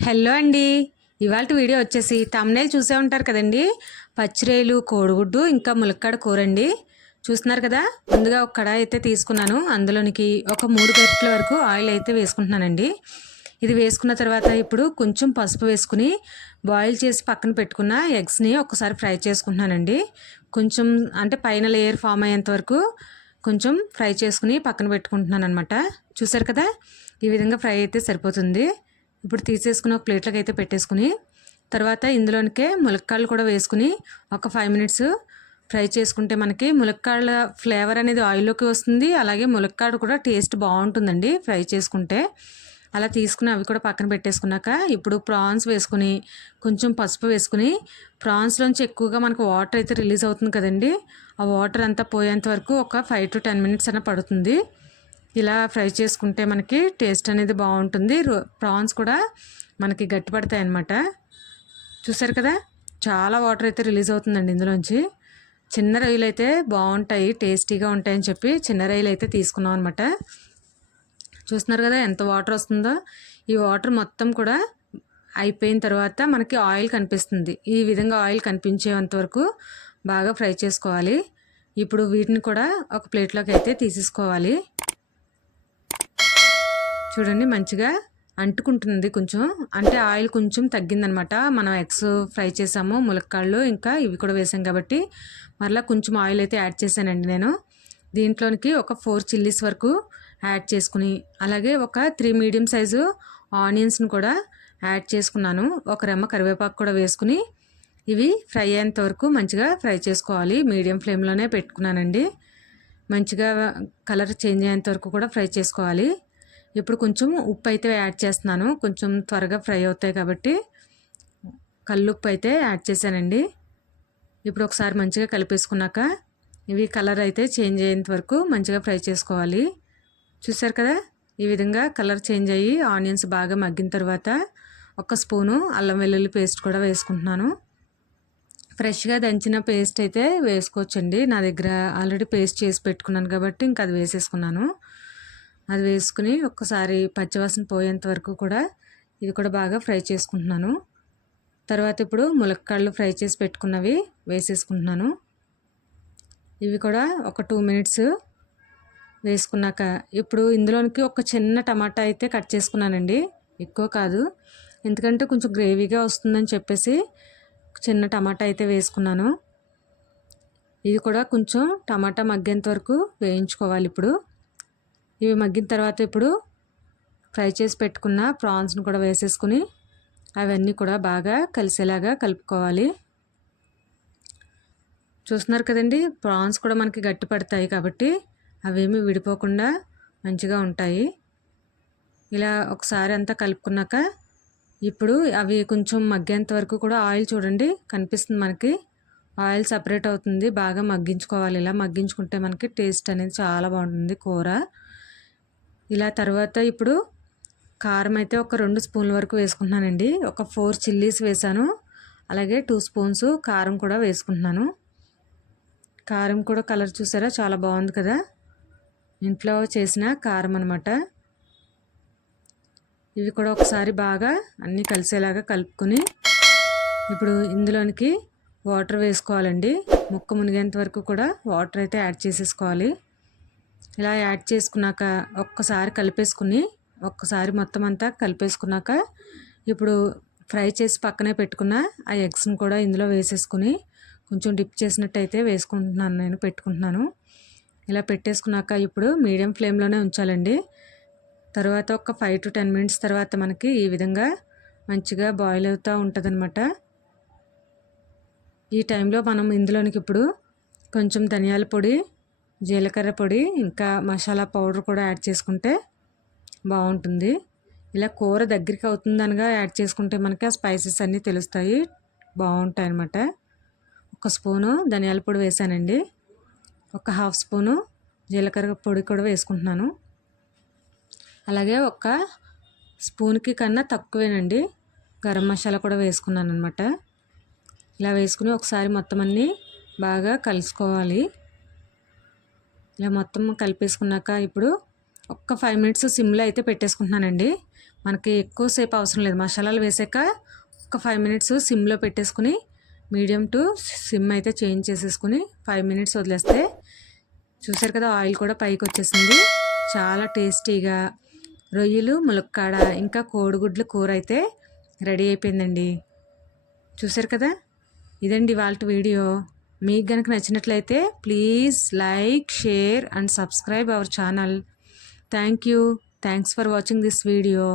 Hello అండి. ఇవాల్టి video వచ్చేసి థంబ్‌నెయిల్ చూసే ఉంటారు కదండి. పచ్చిరొయ్యలు, కోడిగుడ్డు ఇంకా ములక్కాడ కూరండి. చూస్తున్నారు కదా. ముందుగా ఒక కడాయి అయితే తీసుకున్నాను. అందులోనికి ఒక 3 గరిటెల వరకు ఆయిల్ అయితే వేసుకుంటున్నానండి. ఇది వేసుకున్న తర్వాత ఇప్పుడు కొంచెం పసుపు వేసుకుని బాయిల్ చేసి పక్కన పెట్టుకున్న ఎగ్స్ని ఒకసారి ఫ్రై చేసుకుంటున్నానండి. కొంచెం అంటే పైన లేయర్ ఫామ్ అయ్యేంత వరకు కొంచెం ఫ్రై చేసుకుని పక్కన పెట్టుకుంటున్నాను అనమాట. చూసారు కదా, ఈ విధంగా ఫ్రై అయితే సరిపోతుంది. ఇప్పుడు తీసేసుకుని ఒక ప్లేట్లోకి అయితే పెట్టేసుకుని తర్వాత ఇందులోనికే ములక్కాడలు కూడా వేసుకుని ఒక 5 మినిట్స్ ఫ్రై చేసుకుంటే మనకి ములక్కాడల ఫ్లేవర్ అనేది ఆయిల్లోకి వస్తుంది. అలాగే ములక్కాడ కూడా టేస్ట్ బాగుంటుందండి ఫ్రై చేసుకుంటే. అలా తీసుకుని అవి కూడా పక్కన పెట్టేసుకున్నాక ఇప్పుడు ప్రాన్స్ వేసుకుని కొంచెం పసుపు వేసుకుని ప్రాన్స్లోంచి ఎక్కువగా మనకు వాటర్ అయితే రిలీజ్ అవుతుంది కదండి. ఆ వాటర్ అంతా పోయేంత వరకు ఒక 5 to 10 మినిట్స్ అయినా పడుతుంది. ఇలా ఫ్రై చేసుకుంటే మనకి టేస్ట్ అనేది బాగుంటుంది. ప్రాన్స్ కూడా మనకి గట్టిపడతాయి అన్నమాట. చూసారు కదా, చాలా వాటర్ అయితే రిలీజ్ అవుతుందండి ఇందులోంచి. చిన్న రొయ్యలు అయితే బాగుంటాయి, టేస్టీగా ఉంటాయని చెప్పి చిన్న రొయ్యలు అయితే తీసుకున్నాం అనమాట. చూస్తున్నారు కదా ఎంత వాటర్ వస్తుందో. ఈ వాటర్ మొత్తం కూడా అయిపోయిన తర్వాత మనకి ఆయిల్ కనిపిస్తుంది. ఈ విధంగా ఆయిల్ కనిపించేంత వరకు బాగా ఫ్రై చేసుకోవాలి. ఇప్పుడు వీటిని కూడా ఒక ప్లేట్లోకి అయితే తీసేసుకోవాలి. చూడండి మంచిగా అంటుకుంటుంది కొంచెం, అంటే ఆయిల్ కొంచెం తగ్గిందనమాట. మనం ఎగ్స్ ఫ్రై చేసాము, ములక్కాళ్ళు ఇంకా ఇవి కూడా వేసాం కాబట్టి మరలా కొంచెం ఆయిల్ అయితే యాడ్ చేశానండి నేను. దీంట్లోనికి ఒక 4 చిల్లీస్ వరకు యాడ్ చేసుకుని అలాగే ఒక 3 మీడియం సైజు ఆనియన్స్ని కూడా యాడ్ చేసుకున్నాను. ఒక రెమ్మ కరివేపాకు కూడా వేసుకుని ఇవి ఫ్రై అయ్యేంత వరకు మంచిగా ఫ్రై చేసుకోవాలి. మీడియం ఫ్లేమ్లోనే పెట్టుకున్నానండి. మంచిగా కలర్ చేంజ్ అయ్యేంత వరకు కూడా ఫ్రై చేసుకోవాలి. ఇప్పుడు కొంచెం ఉప్పు అయితే యాడ్ చేస్తున్నాను, కొంచెం త్వరగా ఫ్రై అవుతాయి కాబట్టి కల్లుప్పు అయితే యాడ్ చేశానండి. ఇప్పుడు ఒకసారి మంచిగా కలిపేసుకున్నాక ఇవి కలర్ అయితే చేంజ్ అయ్యేంత వరకు మంచిగా ఫ్రై చేసుకోవాలి. చూసారు కదా, ఈ విధంగా కలర్ చేంజ్ అయ్యి ఆనియన్స్ బాగా మగ్గిన తర్వాత ఒక స్పూను అల్లం వెల్లుల్లి పేస్ట్ కూడా వేసుకుంటున్నాను. ఫ్రెష్గా దంచిన పేస్ట్ అయితే వేసుకోవచ్చండి. నా దగ్గర ఆల్రెడీ పేస్ట్ చేసి పెట్టుకున్నాను కాబట్టి ఇంకా అది వేసేసుకున్నాను. అది వేసుకుని ఒక్కసారి పచ్చివాసన పోయేంత వరకు కూడా ఇది కూడా బాగా ఫ్రై చేసుకుంటున్నాను. తర్వాత ఇప్పుడు ములక్కాడలు ఫ్రై చేసి పెట్టుకున్నవి వేసేసుకుంటున్నాను. ఇవి కూడా ఒక 2 మినిట్స్ వేసుకున్నాక ఇప్పుడు ఇందులోనికి ఒక చిన్న టమాటా అయితే కట్ చేసుకున్నానండి, ఎక్కువ కాదు. ఎందుకంటే కొంచెం గ్రేవీగా వస్తుందని చెప్పేసి చిన్న టమాటా అయితే వేసుకున్నాను. ఇది కూడా కొంచెం టమాటా మగ్గేంత వరకు వేయించుకోవాలి. ఇప్పుడు ఇవి మగ్గిన తర్వాత ఇప్పుడు ఫ్రై చేసి పెట్టుకున్న ప్రాన్స్ని కూడా వేసేసుకుని అవన్నీ కూడా బాగా కలిసేలాగా కలుపుకోవాలి. చూస్తున్నారు కదండి, ప్రాన్స్ కూడా మనకి గట్టి పడతాయి కాబట్టి అవేమీ విడిపోకుండా మంచిగా ఉంటాయి. ఇలా ఒకసారి అంతా కలుపుకున్నాక ఇప్పుడు అవి కొంచెం మగ్గేంత వరకు కూడా ఆయిల్ చూడండి కనిపిస్తుంది మనకి. ఆయిల్ సపరేట్ అవుతుంది, బాగా మగ్గించుకోవాలి. ఇలా మగ్గించుకుంటే మనకి టేస్ట్ అనేది చాలా బాగుంటుంది కూర. ఇలా తర్వాత ఇప్పుడు కారం అయితే ఒక 2 స్పూన్ల వరకు వేసుకుంటున్నానండి. ఒక 4 చిల్లీస్ వేసాను, అలాగే 2 స్పూన్స్ కారం కూడా వేసుకుంటున్నాను. కారం కూడా కలర్ చూసారా చాలా బాగుంది కదా, ఇంట్లో చేసిన కారం అనమాట. ఇవి కూడా ఒకసారి బాగా అన్నీ కలిసేలాగా కలుపుకొని ఇప్పుడు ఇందులోనికి వాటర్ వేసుకోవాలండి. ముక్క మునిగేంత వరకు కూడా వాటర్ అయితే యాడ్ చేసేసుకోవాలి. ఇలా యాడ్ చేసుకున్నాక ఒక్కసారి కలిపేసుకుని ఒక్కసారి మొత్తం అంతా కలిపేసుకున్నాక ఇప్పుడు ఫ్రై చేసి పక్కనే పెట్టుకున్న ఆ ఎగ్స్ని కూడా ఇందులో వేసేసుకుని కొంచెం డిప్ చేసినట్టయితే వేసుకుంటున్నాను, నేను పెట్టుకుంటున్నాను. ఇలా పెట్టేసుకున్నాక ఇప్పుడు మీడియం ఫ్లేమ్లోనే ఉంచాలండి. తర్వాత ఒక 5 to 10 మినిట్స్ తర్వాత మనకి ఈ విధంగా మంచిగా బాయిల్ అవుతూ ఉంటుందన్నమాట. ఈ టైంలో మనం ఇందులోనికి ఇప్పుడు కొంచెం ధనియాల పొడి, జీలకర్ర పొడి ఇంకా మసాలా పౌడర్ కూడా యాడ్ చేసుకుంటే బాగుంటుంది. ఇలా కూర దగ్గరికి అవుతుందనగా యాడ్ చేసుకుంటే మనకి ఆ స్పైసెస్ అన్నీ తెలుస్తాయి, బాగుంటాయి అన్నమాట. ఒక స్పూను ధనియాల పొడి వేసానండి, ఒక 1/2 స్పూను జీలకర్ర పొడి కూడా వేసుకుంటున్నాను. అలాగే ఒక స్పూన్కి కన్నా తక్కువేనండి గరం మసాలా కూడా వేసుకున్నాను అనమాట. ఇలా వేసుకుని ఒకసారి మొత్తం అన్నీ బాగా కలుసుకోవాలి. ఇలా మొత్తం కలిపేసుకున్నాక ఇప్పుడు ఒక్క 5 మినిట్స్ సిమ్లో అయితే పెట్టేసుకుంటున్నానండి. మనకి ఎక్కువసేపు అవసరం లేదు. మసాలాలు వేసాక ఒక 5 మినిట్స్ సిమ్లో పెట్టేసుకుని మీడియం టు సిమ్ అయితే చేంజ్ చేసేసుకుని 5 మినిట్స్ వదిలేస్తే చూసారు కదా ఆయిల్ కూడా పైకి వచ్చేసింది. చాలా టేస్టీగా రొయ్యలు, ములక్కాడ ఇంకా కోడిగుడ్ల కూర అయితే రెడీ అయిపోయిందండి. చూసారు కదా, ఇదండి ఇవాల్టి వీడియో. మీకు కనుక నచ్చినట్లయితే please like, share and subscribe our channel. Thanks for watching this video.